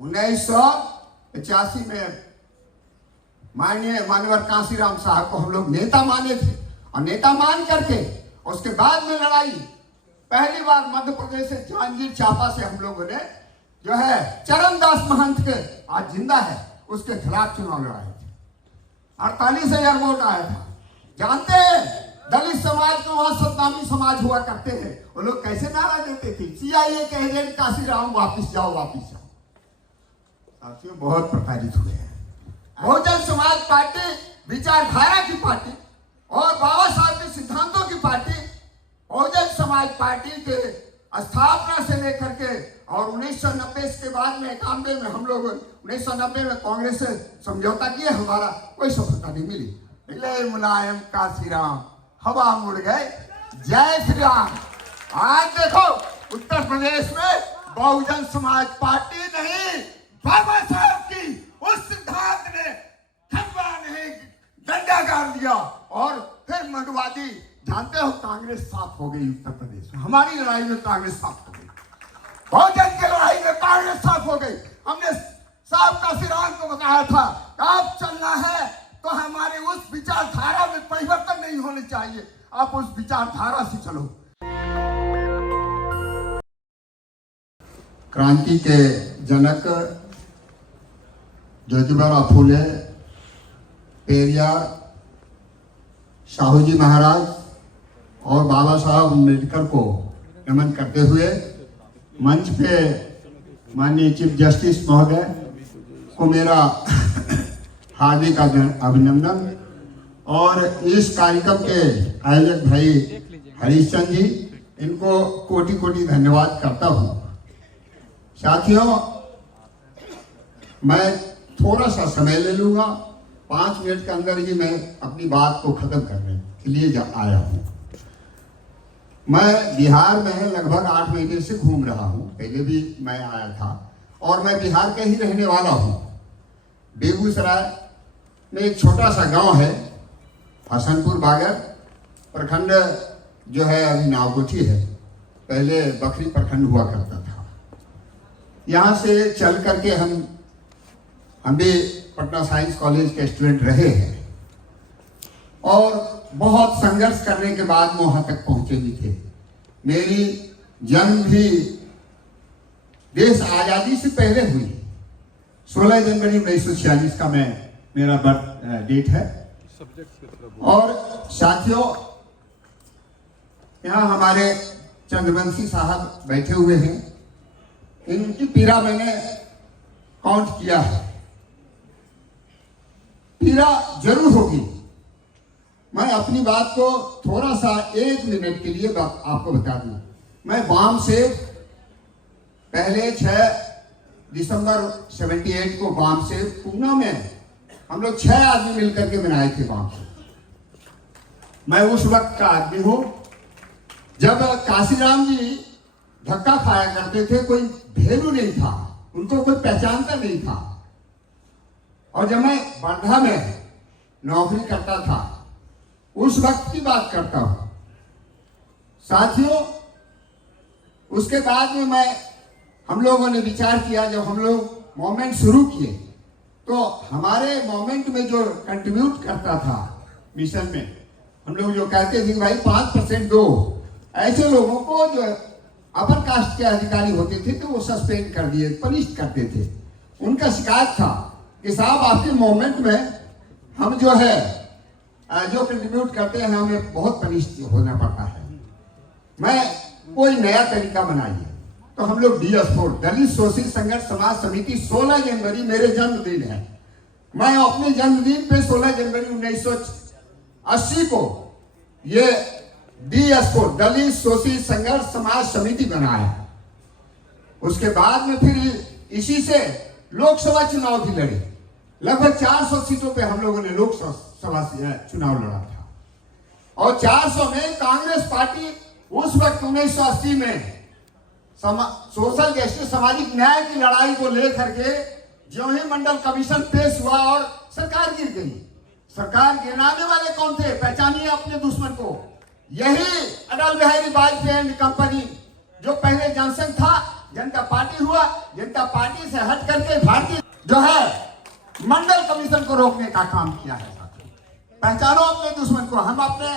1985 में माननीय मानवर कांसीराम साहब को हम लोग नेता माने थे, और नेता मान करके उसके बाद में लड़ाई पहली बार मध्य प्रदेश से जांजगीर चांपा से हम लोगों ने जो है चरणदास महंत के आज जिंदा है उसके खिलाफ चुनाव लड़ाए थे। 48,000 वोट आया था। जानते हैं दलित समाज को वहां सतनामी समाज हुआ करते हैं, वो लोग कैसे नारा देते थे, CIA के एजेंट कांसीराम वापिस जाओ वापिस जाओ। साथियों बहुत प्रताड़ित हुए हैं। बहुजन समाज पार्टी विचारधारा की पार्टी और बाबा साहब के सिद्धांतों की पार्टी बहुजन समाज पार्टी के स्थापना से लेकर के और 1990 के बाद में 91 में हम लोग 1990 में कांग्रेस से समझौता किए, हमारा कोई सफलता नहीं मिली। मिले मुलायम कांसीराम हवा मुड़ गए, जय श्री राम। आज देखो उत्तर प्रदेश में बहुजन समाज पार्टी नहीं, बाबा साहब की उस सिद्धांत ने खंबा नहीं डंडा गाड़ दिया, और फिर मनुवादी जानते हो कांग्रेस साफ हो गई उत्तर प्रदेश में। हमारी लड़ाई में कांग्रेस साफ हो गई, बहुजन की लड़ाई में कांग्रेस साफ हो गई। हमने साहब कांसीराम को बताया था आप चलना है तो हमारे उस विचारधारा में परिवर्तन नहीं होने चाहिए, आप उस विचारधारा से चलो। क्रांति के जनक ज्योतिबा फूले, पेरियार, साहू जी महाराज और बाबा साहब अम्बेडकर को नमन करते हुए मंच पे माननीय चीफ जस्टिस महोदय को मेरा हार्दिक अभिनंदन, और इस कार्यक्रम के आयोजक भाई हरीश चंद जी, इनको कोटि कोटि धन्यवाद करता हूँ। साथियों मैं थोड़ा सा समय ले लूँगा, 5 मिनट के अंदर ही मैं अपनी बात को खत्म करने के लिए आया हूँ। मैं बिहार में लगभग 8 महीने से घूम रहा हूँ, पहले भी मैं आया था, और मैं बिहार का ही रहने वाला हूँ। बेगूसराय में एक छोटा सा गांव है हसनपुर बागर, प्रखंड जो है अभी नावकोठी है, पहले बखरी प्रखंड हुआ करता था। यहाँ से चल करके हम भी पटना साइंस कॉलेज के स्टूडेंट रहे हैं, और बहुत संघर्ष करने के बाद में वहां तक पहुंचे भी थे। मेरी जन्म भी देश आजादी से पहले हुई, 16 जनवरी 1946 का मेरा बर्थ डेट है। और साथियों यहाँ हमारे चंद्रवंशी साहब बैठे हुए हैं, इनकी पीड़ा मैंने काउंट किया है, पीड़ा जरूर होगी। मैं अपनी बात को थोड़ा सा 1 मिनट के लिए आपको बता दूं। मैं बाम से पहले 6 दिसंबर 78 को बाम से पूना में हम लोग 6 आदमी मिलकर के बनाए थे बाम से। मैं उस वक्त का आदमी हूं जब कांसीराम जी धक्का खाया करते थे, कोई वैल्यू नहीं था, उनको कोई पहचानता नहीं था। और जब मैं वर्धा में नौकरी करता था उस वक्त की बात करता हूं। साथियों उसके बाद में हम लोगों ने विचार किया, जब हम लोग मूवमेंट शुरू किए तो हमारे मूवमेंट में जो कंट्रीब्यूट करता था मिशन में, हम लोग जो कहते थे कि भाई 5% दो, ऐसे लोगों को जो अपर कास्ट के अधिकारी होते थे तो वो सस्पेंड कर दिए, पनिश करते थे। उनका शिकायत था कि साहब आपके मूवमेंट में हम जो है जो कंट्रीब्यूट करते हैं हमें बहुत पनिश होना पड़ता है, मैं कोई नया तरीका बनाइए। तो हम लोग DS4 दलित शोषित संघर्ष समाज समिति 16 जनवरी मेरे जन्मदिन है, मैं अपने जन्मदिन पे 16 जनवरी 1980 को ये DS4 दलित शोषित संघर्ष समाज समिति बनाया। उसके बाद में फिर इसी से लोकसभा चुनाव भी लड़े, लगभग 400 सीटों पे हम लोगों ने लोकसभा चुनाव लड़ा था, और 400 में कांग्रेस पार्टी उस वक्त 1980 में सोशल जस्टिस सामाजिक न्याय की लड़ाई को लेकर के जो ही मंडल कमीशन पेश हुआ और सरकार गिर गई। सरकार गिराने वाले कौन थे, पहचानिए अपने दुश्मन को, यही अटल बिहारी वाजपेयी एंड कंपनी जो पहले जनसंघ था, जनता पार्टी हुआ, जनता पार्टी से हट करके भारतीय जो है मंडल कमीशन को रोकने का काम किया है। पहचानो अपने दुश्मन को। हम अपने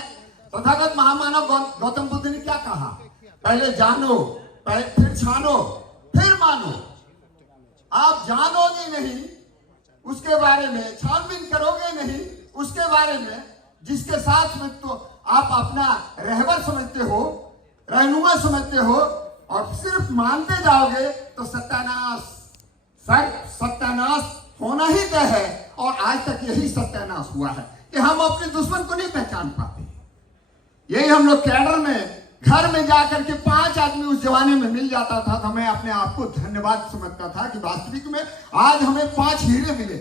तथागत महामानव गौतम बुद्ध ने क्या कहा? पहले जानो, फिर छानो, फिर मानो। आप जानोगे नहीं उसके बारे में, छानबीन करोगे नहीं उसके बारे में, जिसके साथ में तो आप अपना रहबर समझते हो, रहनुमा समझते हो, और सिर्फ मानते जाओगे तो सत्यानाश, सत्यानाश होना ही तय है। और आज तक यही सत्यानाश हुआ है कि हम अपने दुश्मन को नहीं पहचान पाते। यही हम लोग कैडर में घर में जाकर के 5 आदमी उस जमाने में मिल जाता था तो मैं अपने आप को धन्यवाद समझता था कि वास्तविक में आज हमें 5 हीरे मिले।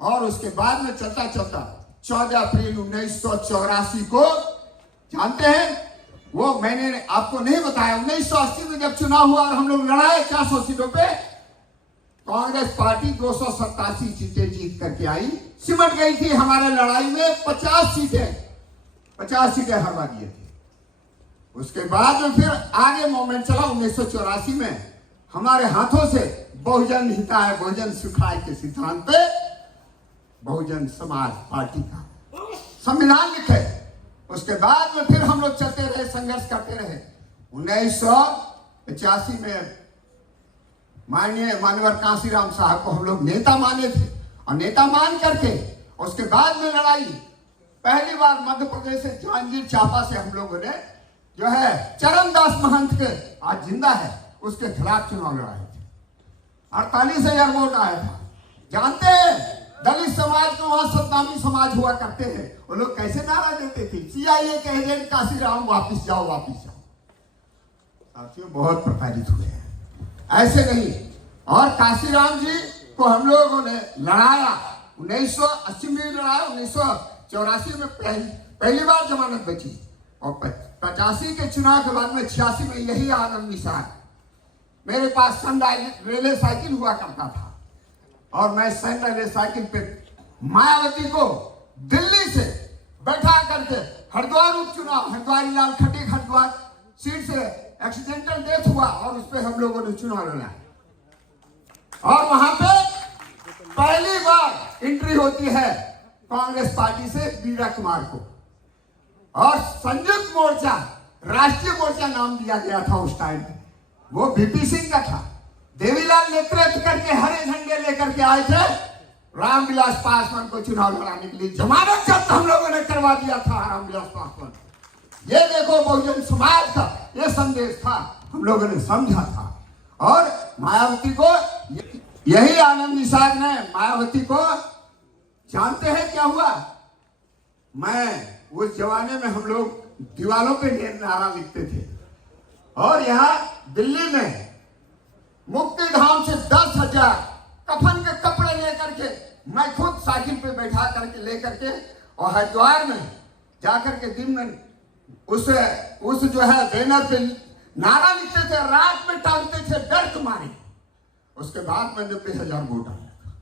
और उसके बाद में चलता चलता 14 अप्रैल 1984 को जानते हैं, वो मैंने आपको नहीं बताया, 1980 में जब चुनाव हुआ और हम लोग लड़ाए 400 सीटों पे, कांग्रेस पार्टी 287 सीटें जीत करके आई, सिमट गई थी हमारे लड़ाई में 50 सीटें हरवा दिए थे। उसके बाद में फिर आगे मूवमेंट चला 1984 में, हमारे हाथों से बहुजन हिताय बहुजन सुखाय के सिद्धांत पे बहुजन समाज पार्टी का संविधान लिखे। उसके बाद में फिर हम लोग चलते रहे, संघर्ष करते रहे। 1985 में माननीय मानवर कांसीराम साहब को हम लोग नेता माने थे, और नेता मान करके उसके बाद में लड़ाई पहली बार मध्य प्रदेश से जांजगीर चांपा से हम लोगों ने जो है चरणदास महंत के आज जिंदा है उसके खिलाफ चुनाव लड़ाए थे। 48,000 वोट आया था। जानते हैं दलित समाज को वहां सत्तामी समाज हुआ करते हैं, वो लोग कैसे नारा देते थे? CIA के एजेंट कांसीराम वापिस जाओ, वापिस जाओ। साथियों बहुत प्रताड़ित हुए हैं, ऐसे नहीं। और कांसीराम जी को हम लोगों ने लड़ाया, 1980 में लड़ाया, 1984 में पहली बार जमानत बची, और 85 के चुनाव के बाद में 86 में यही आनंद निशान मेरे पास सन रेले साइकिल हुआ करता था, और मैं सन रेले साइकिल पे मायावती को दिल्ली से बैठा करके हरिद्वार उपचुनाव, हरिद्वार लाल खट्टी हरिद्वार सीट से एक्सीडेंटल डेथ हुआ और उस पर हम लोगों ने चुनाव लड़ा, और वहां पे पहली बार एंट्री होती है कांग्रेस पार्टी से वीरा कुमार को, और संयुक्त मोर्चा, राष्ट्रीय मोर्चा नाम दिया गया था उस टाइम। वो VP सिंह का था। देवीलाल नेतृत्व करके हरे झंडे लेकर के आए थे रामविलास पासवान को चुनाव लड़ाने के लिए। जमानत जब्त हम लोगों ने करवा दिया था रामविलास पासवान। ये देखो बहुजन समाज का ये संदेश था, हम लोगों ने समझा था। और मायावती को, यही आनंद निषाद ने मायावती को, जानते हैं क्या हुआ? मैं उस जमाने में हम लोग दीवारों पे नारा लिखते थे, और यहाँ दिल्ली में मुक्ति धाम से 10,000 कफन के कपड़े लेकर के मैं खुद साइकिल पे बैठा करके लेकर के, और हरिद्वार में जाकर के दिन में उस जो है बैनर पे नारा लिखते थे, रात में टांगते थे डर के मारे। उसके बाद में 90,000 वोट आया।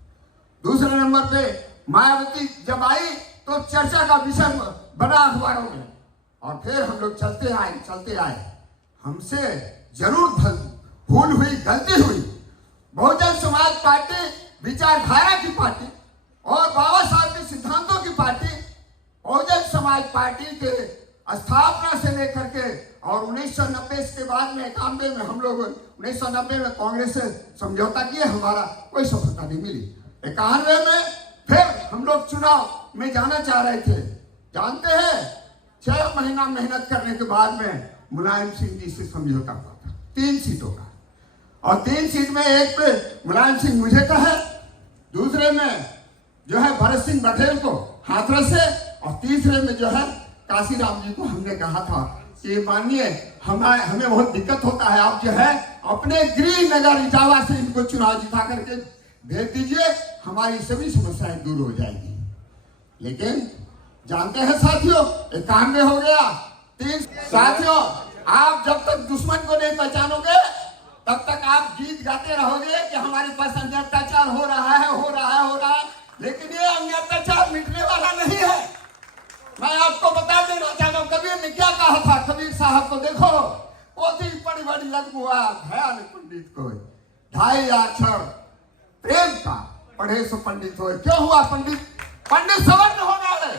दूसरे नंबर पे मायावती जब आई तो चर्चा का विषय बना अखबारों में, और फिर हम लोग चलते आए। हमसे जरूर भूल हुई, गलती हुई। बहुजन समाज पार्टी विचारधारा की पार्टी और बाबा साहब के सिद्धांतों की पार्टी, बहुजन समाज पार्टी के स्थापना से लेकर के, और 1990 के बाद में 91 में हम लोग 1990 में कांग्रेस से समझौता किए, हमारा कोई सफलता नहीं मिली। 91 में फिर हम लोग चुनाव में जाना चाह रहे थे। जानते हैं 6 महीना मेहनत करने के बाद में मुलायम सिंह जी से समझौता हुआ था 3 सीटों का, और 3 सीट में एक पे मुलायम सिंह मुझे कहे, दूसरे में जो है भरत सिंह बघेल को हाथरस से, और तीसरे में जो है कांसीराम जी को हमने कहा था कि मानिए हमें बहुत दिक्कत होता है, आप जो है अपने गृह नगर इटावा से इनको चुनाव जिता करके भेज दीजिए, हमारी सभी समस्याएं दूर हो जाएगी। लेकिन जानते हैं साथियों 91 हो गया, 3 साथियों, आप जब तक दुश्मन को नहीं पहचानोगे तब तक आप गीत गाते रहोगे कि हमारे पास अत्याचार हो रहा है, लेकिन ये अत्याचार मिटने वाला नहीं है। मैं आपको बता देना चाहता हूँ, कबीर ने क्या कहा था? कबीर साहब को देखो, पोथी बड़ी बड़ी लगमुआ भयान पंडित को 2.5 अक्षर प्रेम का पढ़े सो पंडित हो। क्यों हुआ पंडित? पंडित सवर्ण हो गए,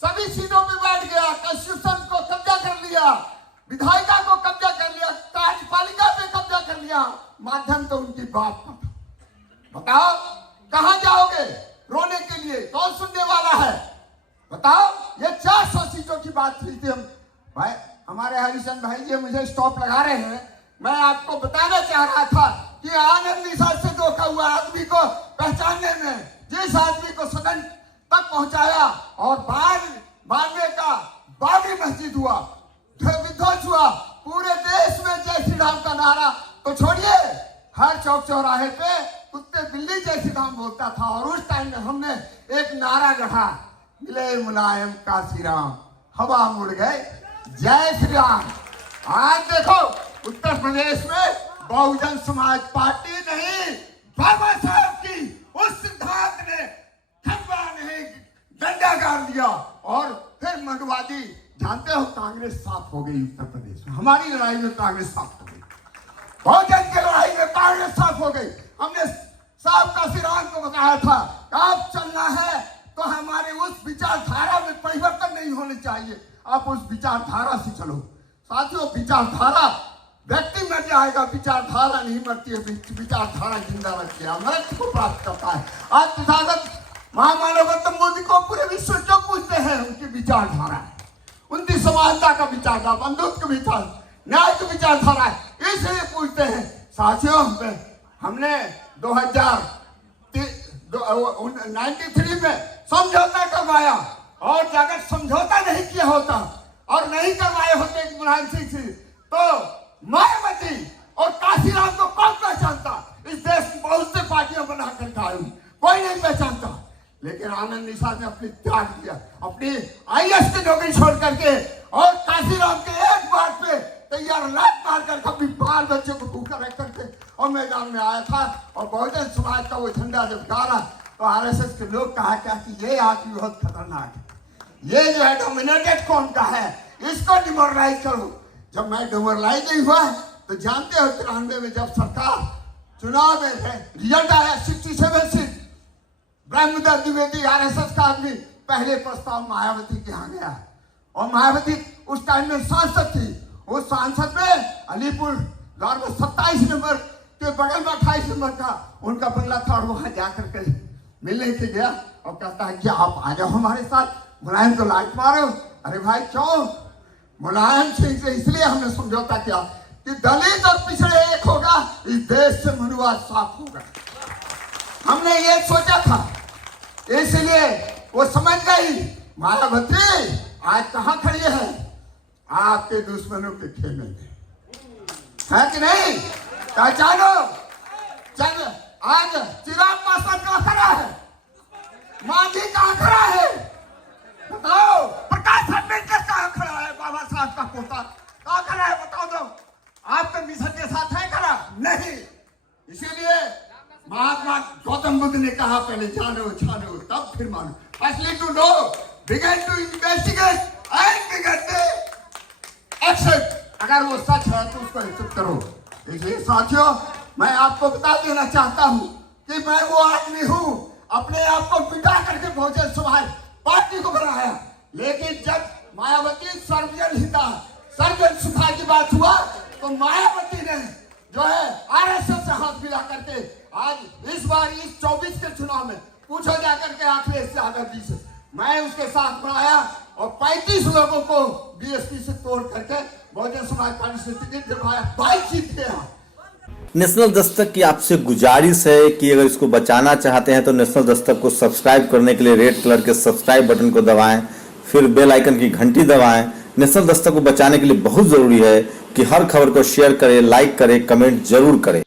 सभी सीटों पे बैठ गया, कॉन्स्टिट्यूशन को कब्जा कर लिया, विधायिका को कब्जा कर लिया, कार्यपालिका पे कब्जा कर लिया, माध्यम तो उनकी बाप का था। बताओ कहां जाओगे रोने के लिए? कौन सुनने वाला है? बताओ, ये 400 सीटों की बात हुई थी। हम भाई, हमारे हरिचंद भाई जी मुझे स्टॉप लगा रहे हैं। मैं आपको बताना चाह रहा था कि आनंद निशान से धोखा हुआ आदमी को पहचानने में, जिस आदमी को सदन तक पहुंचाया और बानवे का बाबरी मस्जिद हुआ, विध्वंस हुआ, पूरे देश में जय श्री राम का नारा तो छोड़िए, हर चौक चौराहे पे कुत्ते बिल्ली जय श्री राम बोलता था। और उस टाइम में हमने एक नारा गढ़ा, मिले मुलायम काशी राम, हवा मुड़ गए जय श्री राम। आज देखो उत्तर प्रदेश में बहुजन समाज पार्टी नहीं, बाबा साहब की उस सिद्धांत ने खंबा नहीं डंडा गाड़ दिया। और फिर मनुवादी, जानते हो कांग्रेस साफ हो गई उत्तर प्रदेश में। हमारी लड़ाई में कांग्रेस साफ हो गई, बहुजन की लड़ाई में कांग्रेस साफ हो गई। हमने साहब काशी राम को बताया था आप चलना है तो हमारे उस विचारधारा में परिवर्तन नहीं होने चाहिए, आप उस विचारधारा से चलो। साथियों, विचारधारा व्यक्ति मर जाएगा, विचारधारा नहीं मरती है, विचारधारा जिंदा रहती है, अमृत को प्राप्त करता है। आज तथागत महामानव गौतम बुद्ध को पूरे विश्व जो पूछते हैं उनकी विचारधारा है, उनकी समानता का विचारधारा, बंधुत्व का विचार, न्याय की विचारधारा है, इसलिए पूछते हैं। साथियों, हमने 1993 में समझौता करवाया, और अगर समझौता नहीं किया होता और नहीं करवाए होते मुलायम सिंह से, तो मायावती और काशीराम को कौन पहचानता? इस देश में बहुत से पार्टियां बनाकर खाई, कोई नहीं पहचानता। लेकिन आनंद निशान ने अपनी त्याग किया, अपनी IAS की नौकरी छोड़ करके, और काशीराम के एक बार पे तैयार लात मार कर कभी बाल बच्चे को भूखा रख करके और मैदान में आया था। और बहुजन समाज का वो झंडा जब गाड़ा तो RSS के लोग कहा क्या कि ये आदमी बहुत खतरनाक है, ये जो है डोमिनेटेड कौन का है, इसको डिमोरलाइज करो। जब मैं डिमोरलाइज नहीं हुआ तो जानते हो 93 में जब सरकार चुनाव में रिजल्ट आया 67 सीट, ब्रह्मदत्त द्विवेदी RSS का आदमी पहले प्रस्ताव मायावती के यहाँ गया, और मायावती उस टाइम में सांसद थी। उस सांसद में अलीपुर द्वार में 27 नंबर के बगल में 28 नंबर का उनका बंगला था, और वहां जाकर के मिलने के गया और कहता है कि आप आ जाओ हमारे साथ, मुलायम को लाइट मारो। अरे भाई क्यों? मुलायम सिंह से इसलिए हमने समझौता किया कि दलित और पिछड़े एक होगा, इस देश से मनुवाद साफ होगा। हमने ये सोचा था, इसलिए वो समझ गई मायावती आज कहां खड़ी है, आपके दुश्मनों के खेमे में है कि नहीं? पहचानो। चल, आज चिराग पासवान कहां खड़ा है, मांझी कहां खड़ा है, बताओ। प्रकाश अम्बेडकर कहां खड़ा है, बाबा साहब का पोता कहां खड़ा है, बताओ दो। आपके मिशन के साथ है खड़ा? नहीं। इसीलिए महात्मा गौतम बुद्ध ने कहा पहले जानो छानो तब फिर मानो, firstly to know, begin to investigate and begin to accept. अगर वो सच है तो उसको एक्सेप्ट करो। इसलिए साथियों, मैं आपको बता देना चाहता हूं कि मैं वो आदमी हूं, अपने आप को बिठा करके बहुजन समाज पार्टी को बनाया। लेकिन जब मायावती सर्वजन हिता सर्वजन सुखा की बात हुआ तो मायावती ने जो है RSS से हाथ मिला करके आज इस बार इस 24 के चुनाव में पूछो जाकर के अखिलेश यादव जी से, मैं उसके साथ बनाया और 35 लोगों को BSP से तोड़ करके बहुजन समाज पार्टी से टिकट दिलवाया, 22 जीत गया। नेशनल दस्तक की आपसे गुजारिश है कि अगर इसको बचाना चाहते हैं तो नेशनल दस्तक को सब्सक्राइब करने के लिए रेड कलर के सब्सक्राइब बटन को दबाएं, फिर बेल आइकन की घंटी दबाएं। नेशनल दस्तक को बचाने के लिए बहुत जरूरी है कि हर खबर को शेयर करें, लाइक करें, कमेंट जरूर करें।